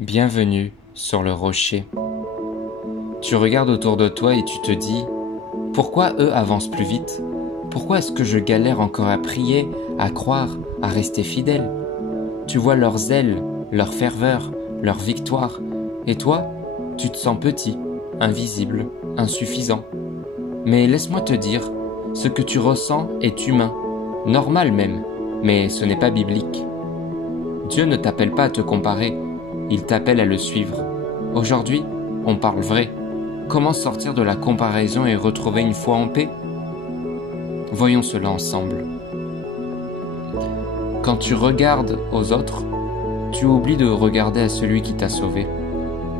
Bienvenue sur le rocher. Tu regardes autour de toi et tu te dis « Pourquoi eux avancent plus vite? Pourquoi est-ce que je galère encore à prier, à croire, à rester fidèle ?» Tu vois leur zèle, leur ferveur, leur victoire, et toi, tu te sens petit, invisible, insuffisant. Mais laisse-moi te dire, ce que tu ressens est humain, normal même, mais ce n'est pas biblique. Dieu ne t'appelle pas à te comparer, il t'appelle à le suivre. Aujourd'hui, on parle vrai. Comment sortir de la comparaison et retrouver une foi en paix? Voyons cela ensemble. Quand tu regardes aux autres, tu oublies de regarder à celui qui t'a sauvé.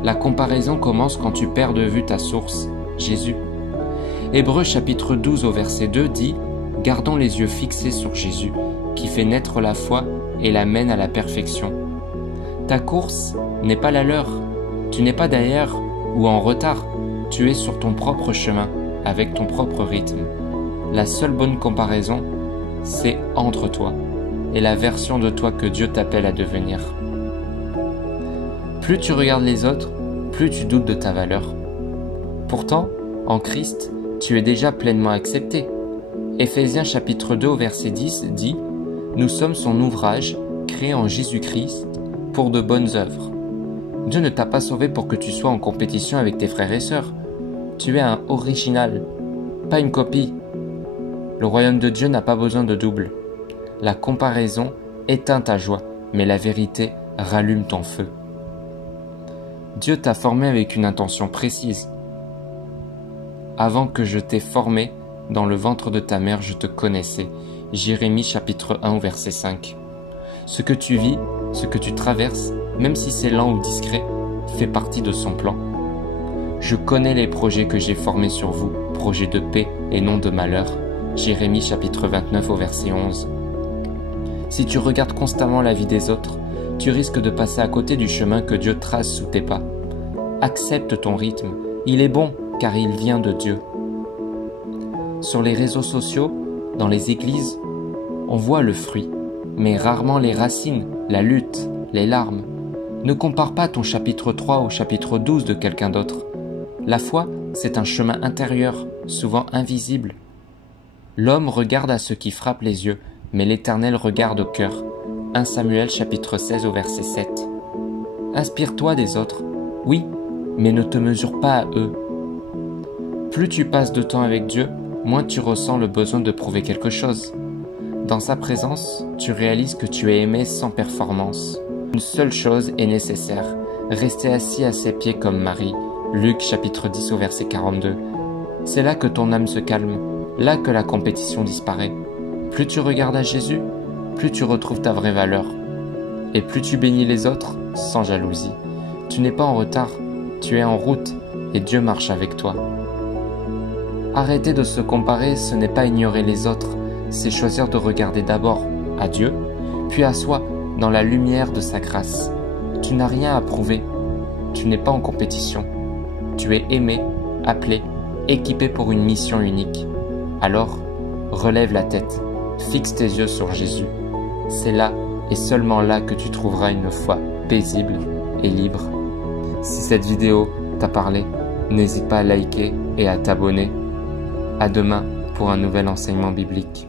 La comparaison commence quand tu perds de vue ta source, Jésus. Hébreux chapitre 12 au verset 2 dit « Gardons les yeux fixés sur Jésus, qui fait naître la foi et la mène à la perfection. » Ta course n'est pas la leur. Tu n'es pas derrière ou en retard. Tu es sur ton propre chemin, avec ton propre rythme. La seule bonne comparaison, c'est entre toi et la version de toi que Dieu t'appelle à devenir. Plus tu regardes les autres, plus tu doutes de ta valeur. Pourtant, en Christ, tu es déjà pleinement accepté. Éphésiens chapitre 2 au verset 10 dit « Nous sommes son ouvrage, créé en Jésus-Christ, pour de bonnes œuvres. » Dieu ne t'a pas sauvé pour que tu sois en compétition avec tes frères et sœurs. Tu es un original, pas une copie. Le royaume de Dieu n'a pas besoin de double. La comparaison éteint ta joie, mais la vérité rallume ton feu. Dieu t'a formé avec une intention précise. Avant que je t'ai formé, dans le ventre de ta mère, je te connaissais. Jérémie chapitre 1 verset 5. Ce que tu vis, ce que tu traverses, même si c'est lent ou discret, fait partie de son plan. Je connais les projets que j'ai formés sur vous, projets de paix et non de malheur. Jérémie chapitre 29 au verset 11. Si tu regardes constamment la vie des autres, tu risques de passer à côté du chemin que Dieu trace sous tes pas. Accepte ton rythme, il est bon car il vient de Dieu. Sur les réseaux sociaux, dans les églises, on voit le fruit, mais rarement les racines, la lutte, les larmes. Ne compare pas ton chapitre 3 au chapitre 12 de quelqu'un d'autre. La foi, c'est un chemin intérieur, souvent invisible. L'homme regarde à ce qui frappe les yeux, mais l'Éternel regarde au cœur. 1 Samuel chapitre 16 au verset 7. Inspire-toi des autres, oui, mais ne te mesure pas à eux. Plus tu passes de temps avec Dieu, moins tu ressens le besoin de prouver quelque chose. Dans sa présence, tu réalises que tu es aimé sans performance. Une seule chose est nécessaire, rester assis à ses pieds comme Marie. Luc chapitre 10 au verset 42. C'est là que ton âme se calme, là que la compétition disparaît. Plus tu regardes à Jésus, plus tu retrouves ta vraie valeur. Et plus tu bénis les autres sans jalousie. Tu n'es pas en retard, tu es en route et Dieu marche avec toi. Arrêter de se comparer, ce n'est pas ignorer les autres, c'est choisir de regarder d'abord à Dieu, puis à soi dans la lumière de sa grâce. Tu n'as rien à prouver, tu n'es pas en compétition. Tu es aimé, appelé, équipé pour une mission unique. Alors, relève la tête, fixe tes yeux sur Jésus. C'est là et seulement là que tu trouveras une foi paisible et libre. Si cette vidéo t'a parlé, n'hésite pas à liker et à t'abonner. À demain pour un nouvel enseignement biblique.